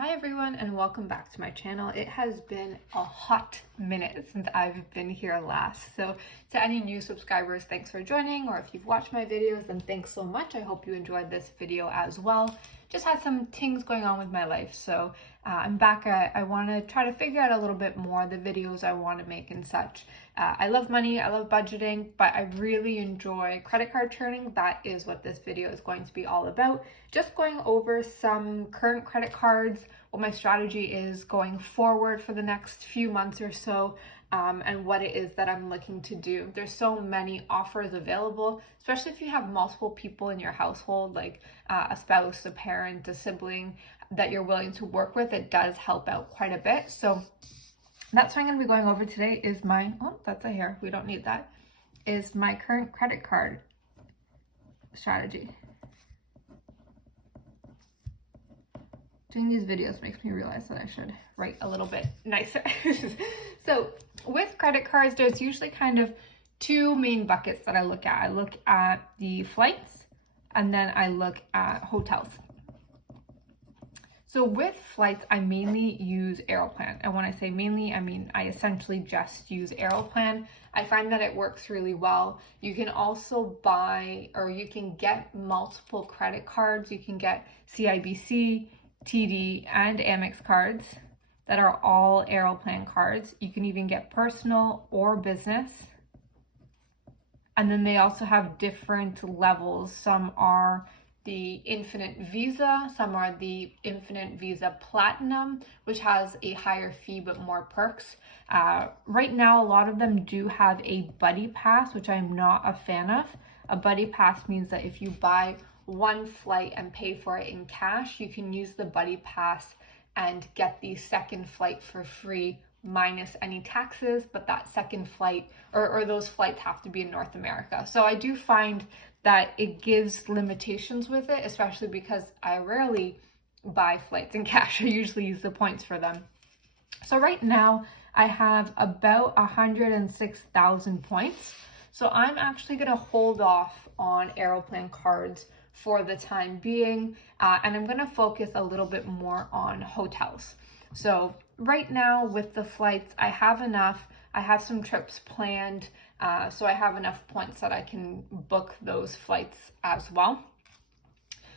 Hi everyone and welcome back to my channel. It has been a hot minute since I've been here last. So to any new subscribers, thanks for joining, or if you've watched my videos, then thanks so much. I hope you enjoyed this video as well. Just had some things going on with my life, so I'm back. I want to try to figure out a little bit more the videos I want to make and such. I love money, I love budgeting, but I really enjoy credit card churning. That is what this video is going to be all about. Just going over some current credit cards, what my strategy is going forward for the next few months or so, and what it is that I'm looking to do. There's so many offers available, especially if you have multiple people in your household, like a spouse, a parent, a sibling that you're willing to work with. It does help out quite a bit. So that's what I'm going to be going over today is my, oh, that's a hair, we don't need that, is my current credit card strategy. Doing these videos makes me realize that I should write a little bit nicer. So with credit cards, there's usually kind of two main buckets that I look at. I look at the flights and then I look at hotels. So with flights, I mainly use Aeroplan. And when I say mainly, I mean I essentially just use Aeroplan. I find that it works really well. You can also buy, or you can get multiple credit cards. You can get CIBC, TD, and Amex cards that are all Aeroplan cards. You can even get personal or business. And then they also have different levels. Some are the Infinite Visa, some are the Infinite Visa Platinum, which has a higher fee but more perks. Right now, a lot of them do have a buddy pass, which I'm not a fan of. A buddy pass means that if you buy one flight and pay for it in cash, you can use the buddy pass and get the second flight for free minus any taxes, but that second flight or those flights have to be in North America. So I do find that it gives limitations with it, especially because I rarely buy flights in cash. I usually use the points for them. So right now I have about 106,000 points. So I'm actually going to hold off on Aeroplan cards for the time being, and I'm going to focus a little bit more on hotels. So right now with the flights, I have enough. I have some trips planned, so I have enough points that I can book those flights as well.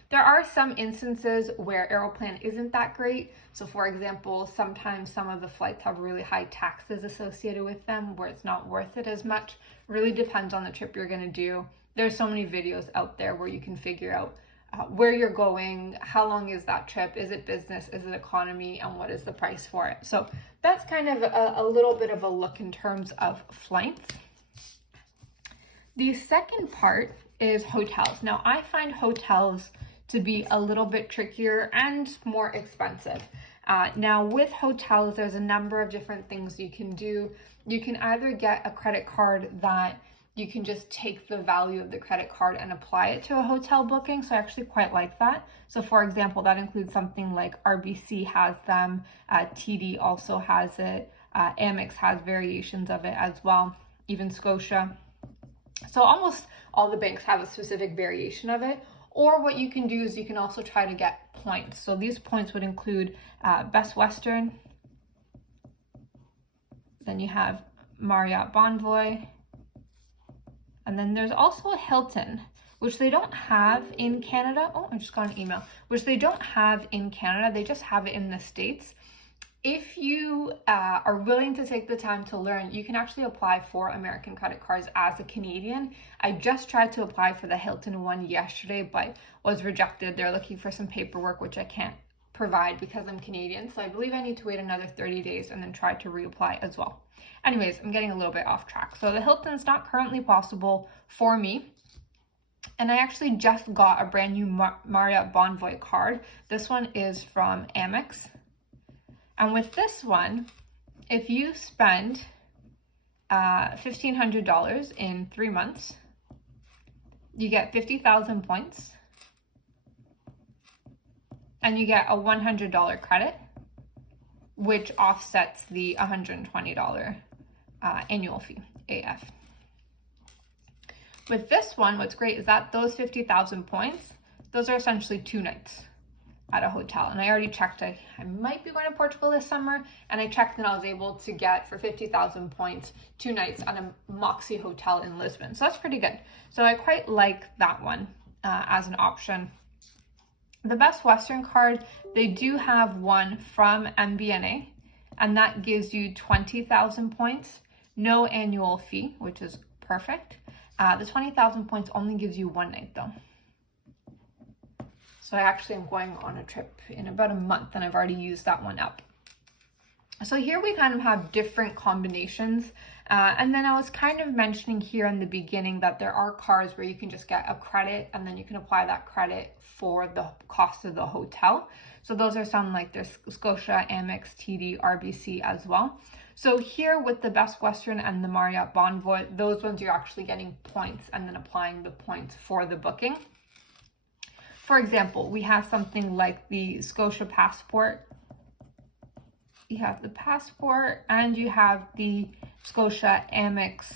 There are some instances where Aeroplan isn't that great. So for example, sometimes some of the flights have really high taxes associated with them where it's not worth it as much. Really depends on the trip you're going to do. There's so many videos out there where you can figure out where you're going, how long is that trip, is it business, is it economy, and what is the price for it. So that's kind of a little bit of a look in terms of flights. The second part is hotels. Now I find hotels to be a little bit trickier and more expensive. Now with hotels, there's a number of different things you can do. You can either get a credit card that you can just take the value of the credit card and apply it to a hotel booking. So I actually quite like that. So for example, that includes something like RBC has them, TD also has it, Amex has variations of it as well, even Scotia. So almost all the banks have a specific variation of it. Or what you can do is you can also try to get points. So these points would include Best Western, then you have Marriott Bonvoy, and then there's also a Hilton, which they don't have in Canada. Oh, I just got an email, which they don't have in Canada. They just have it in the States. If you are willing to take the time to learn, you can actually apply for American credit cards as a Canadian. I just tried to apply for the Hilton one yesterday, but was rejected. They're looking for some paperwork, which I can't provide because I'm Canadian. So I believe I need to wait another 30 days and then try to reapply as well. Anyways, I'm getting a little bit off track. So the Hilton's not currently possible for me. And I actually just got a brand new Marriott Bonvoy card. This one is from Amex. And with this one, if you spend $1,500 in 3 months, you get 50,000 points and you get a $100 credit, which offsets the $120 annual fee, AF. With this one, what's great is that those 50,000 points, those are essentially 2 nights. at a hotel. And I already checked, I might be going to Portugal this summer, and I checked and I was able to get for 50,000 points 2 nights at a Moxie hotel in Lisbon. So that's pretty good. So I quite like that one as an option. The Best Western card, they do have one from MBNA, and that gives you 20,000 points, no annual fee, which is perfect. The 20,000 points only gives you 1 night though. So I actually am going on a trip in about a month, and I've already used that one up. So here we kind of have different combinations. And then I was kind of mentioning here in the beginning that there are cards where you can just get a credit and then you can apply that credit for the cost of the hotel. So those are some, like there's Scotia, Amex, TD, RBC as well. So here with the Best Western and the Marriott Bonvoy, those ones you're actually getting points and then applying the points for the booking. For example, we have something like the Scotia Passport. You have the Passport and you have the Scotia Amex,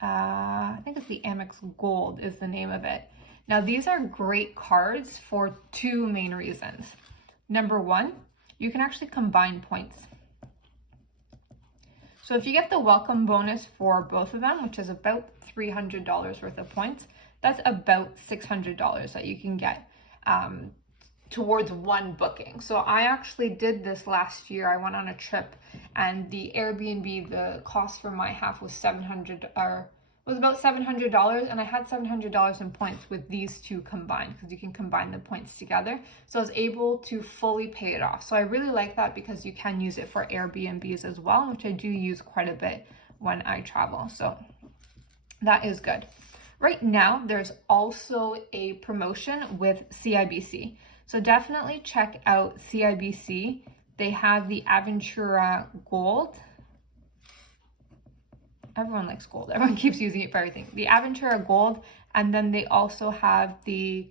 I think it's the Amex Gold is the name of it. Now these are great cards for 2 main reasons. Number 1, you can actually combine points. So if you get the welcome bonus for both of them, which is about $300 worth of points, that's about $600 that you can get towards one booking. So I actually did this last year. I went on a trip, and the Airbnb, the cost for my half was about $700, and I had $700 in points with these 2 combined, because you can combine the points together. So I was able to fully pay it off. So I really like that because you can use it for Airbnbs as well, which I do use quite a bit when I travel. So that is good. Right now, there's also a promotion with CIBC. So definitely check out CIBC. They have the Aventura Gold. Everyone likes gold. Everyone keeps using it for everything. The Aventura Gold, and then they also have the,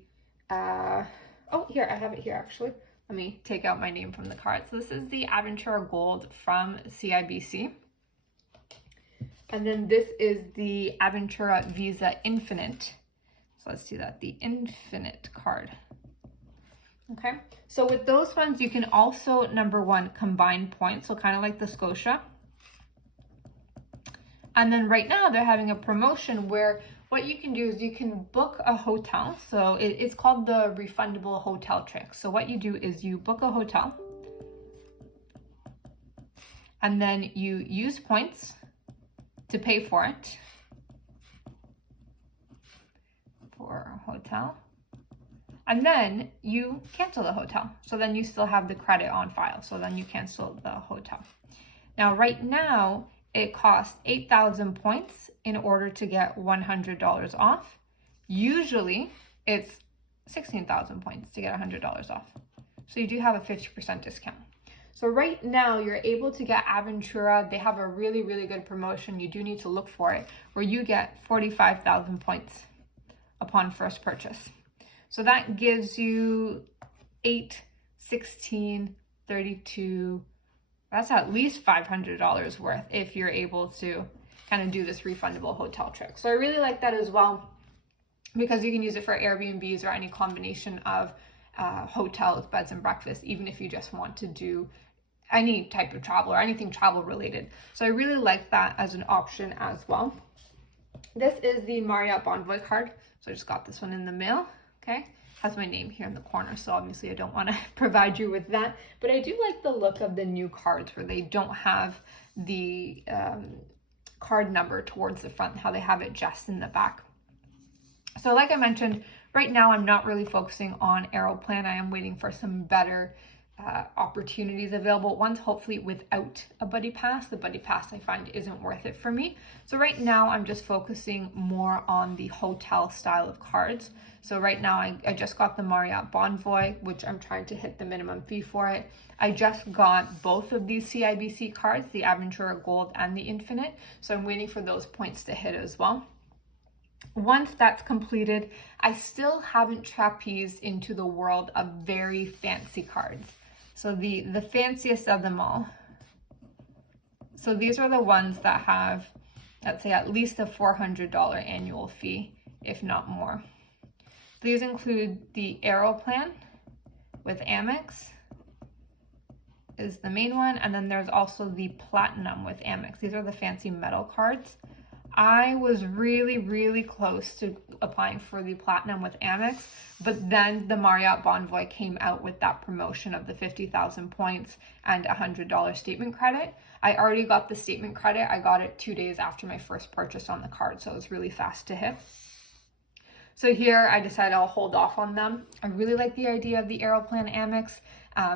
oh, here, I have it here actually. Let me take out my name from the card. So this is the Aventura Gold from CIBC. And then this is the Aventura Visa Infinite. So let's do that, the Infinite card. Okay, so with those ones, you can also, number 1, combine points. So kind of like the Scotia. And then right now they're having a promotion where what you can do is you can book a hotel. So it's called the refundable hotel trick. So what you do is you book a hotel and then you use points to pay for it for a hotel. And then you cancel the hotel. So then you still have the credit on file. So then you cancel the hotel. Now, right now, it costs 8,000 points in order to get $100 off. Usually, it's 16,000 points to get $100 off. So you do have a 50% discount. So right now, you're able to get Aventura. They have a really, really good promotion. You do need to look for it, where you get 45,000 points upon first purchase. So that gives you 8, 16, 32. That's at least $500 worth if you're able to kind of do this refundable hotel trick. So I really like that as well, because you can use it for Airbnbs or any combination of hotels, beds and breakfast, even if you just want to do any type of travel or anything travel related. So I really like that as an option as well. This is the Marriott Bonvoy card. So I just got this one in the mail. Okay, has my name here in the corner, so obviously I don't want to provide you with that, but I do like the look of the new cards where they don't have the card number towards the front, how they have it just in the back. So like I mentioned, right now I'm not really focusing on Aeroplan. I am waiting for some better opportunities available, ones hopefully without a buddy pass. The buddy pass I find isn't worth it for me. So right now I'm just focusing more on the hotel style of cards. So right now I just got the Marriott Bonvoy, which I'm trying to hit the minimum fee for it. I just got both of these CIBC cards, the Aventura Gold and the Infinite. So I'm waiting for those points to hit as well. Once that's completed, I still haven't trapezed into the world of very fancy cards. So the fanciest of them all. So these are the ones that have, let's say, at least a $400 annual fee, if not more. These include the Aeroplan, with Amex is the main one. And then there's also the Platinum with Amex. These are the fancy metal cards. I was really, really close to applying for the Platinum with Amex, but then the Marriott Bonvoy came out with that promotion of the 50,000 points and $100 statement credit. I already got the statement credit. I got it 2 days after my first purchase on the card, so it was really fast to hit. So here I decided I'll hold off on them. I really like the idea of the Aeroplan Amex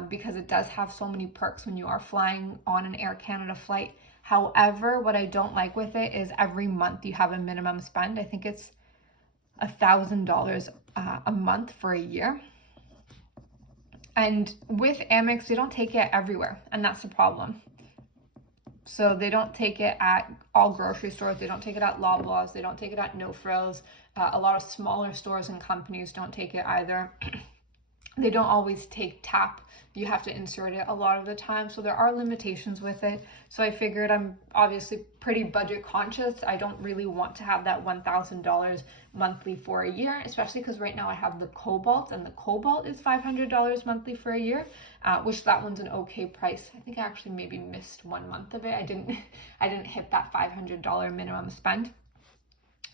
because it does have so many perks when you are flying on an Air Canada flight. However, what I don't like with it is every month you have a minimum spend. I think it's $1,000 a month for a year. And with Amex, they don't take it everywhere, and that's the problem. So they don't take it at all grocery stores. They don't take it at Loblaws. They don't take it at No Frills. A lot of smaller stores and companies don't take it either. They don't always take tap. You have to insert it a lot of the time. So there are limitations with it. So I figured I'm obviously pretty budget conscious. I don't really want to have that $1,000 monthly for a year, especially because right now I have the Cobalt, and the Cobalt is $500 monthly for a year, which that one's an okay price. I think I actually maybe missed 1 month of it. I didn't hit that $500 minimum spend.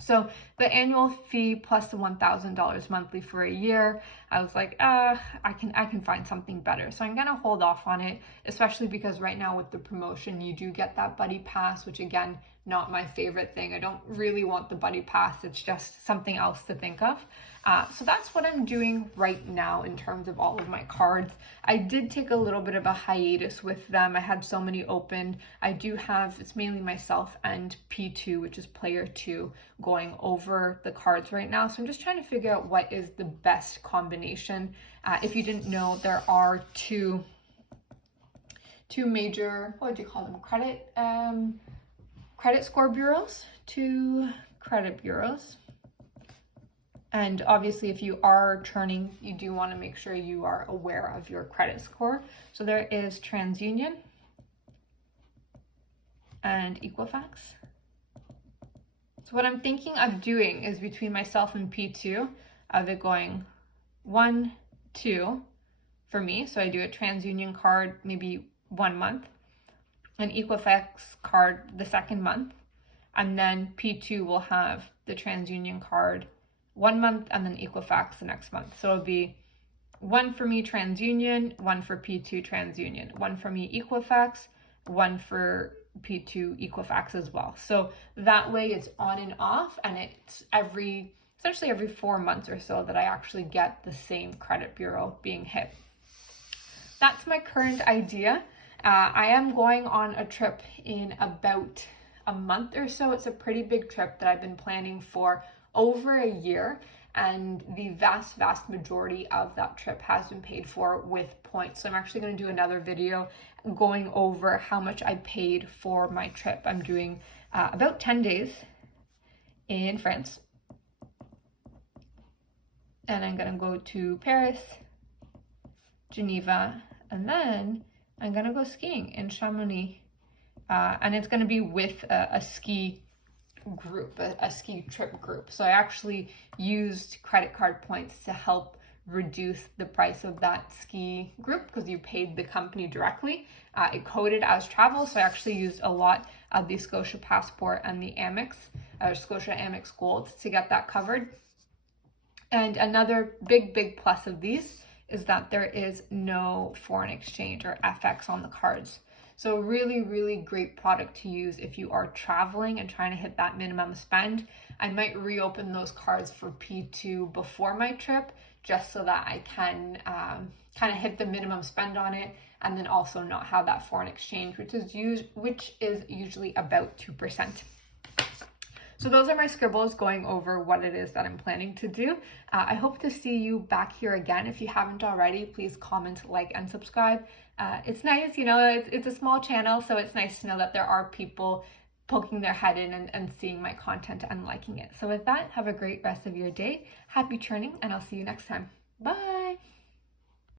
So the annual fee plus the $1,000 monthly for a year, I was like, I can find something better. So I'm gonna hold off on it, especially because right now with the promotion, you do get that buddy pass, which again, not my favorite thing. I don't really want the buddy pass. It's just something else to think of. So that's what I'm doing right now in terms of all of my cards. I did take a little bit of a hiatus with them. I had so many open. I do have, it's mainly myself and P2, which is player 2, going over the cards right now. So I'm just trying to figure out what is the best combination. If you didn't know, there are two major, what do you call them, credit score bureaus, 2 credit bureaus. And obviously, if you are churning, you do want to make sure you are aware of your credit score. So there is TransUnion and Equifax. So what I'm thinking of doing is between myself and P2, of it going 1, 2 for me. So I do a TransUnion card maybe 1 month, an Equifax card the second month, and then P2 will have the TransUnion card 1 month and then Equifax the next month. So it'll be 1 for me TransUnion, 1 for P2 TransUnion, 1 for me Equifax, 1 for P2 Equifax as well. So that way it's on and off, and it's essentially every 4 months or so that I actually get the same credit bureau being hit. That's my current idea. I am going on a trip in about a month or so. It's a pretty big trip that I've been planning for over a year, and the vast majority of that trip has been paid for with points. So I'm actually going to do another video going over how much I paid for my trip. I'm doing about 10 days in France, and I'm going to go to Paris, Geneva, and then I'm going to go skiing in Chamonix, and it's going to be with a ski group, a ski trip group. So I actually used credit card points to help reduce the price of that ski group because you paid the company directly. It coded as travel, so I actually used a lot of the Scotia Passport and the Amex, Scotia Amex Gold to get that covered. And another big plus of these is that there is no foreign exchange or FX on the cards. So really great product to use if you are traveling and trying to hit that minimum spend. I might reopen those cards for P2 before my trip, just so that I can kind of hit the minimum spend on it, and then also not have that foreign exchange, which is usually about 2%. So those are my scribbles going over what it is that I'm planning to do. I hope to see you back here again. If you haven't already, please comment, like, and subscribe. It's nice, it's a small channel, so it's nice to know that there are people poking their head in and seeing my content and liking it. So with that, have a great rest of your day. Happy churning, and I'll see you next time. Bye.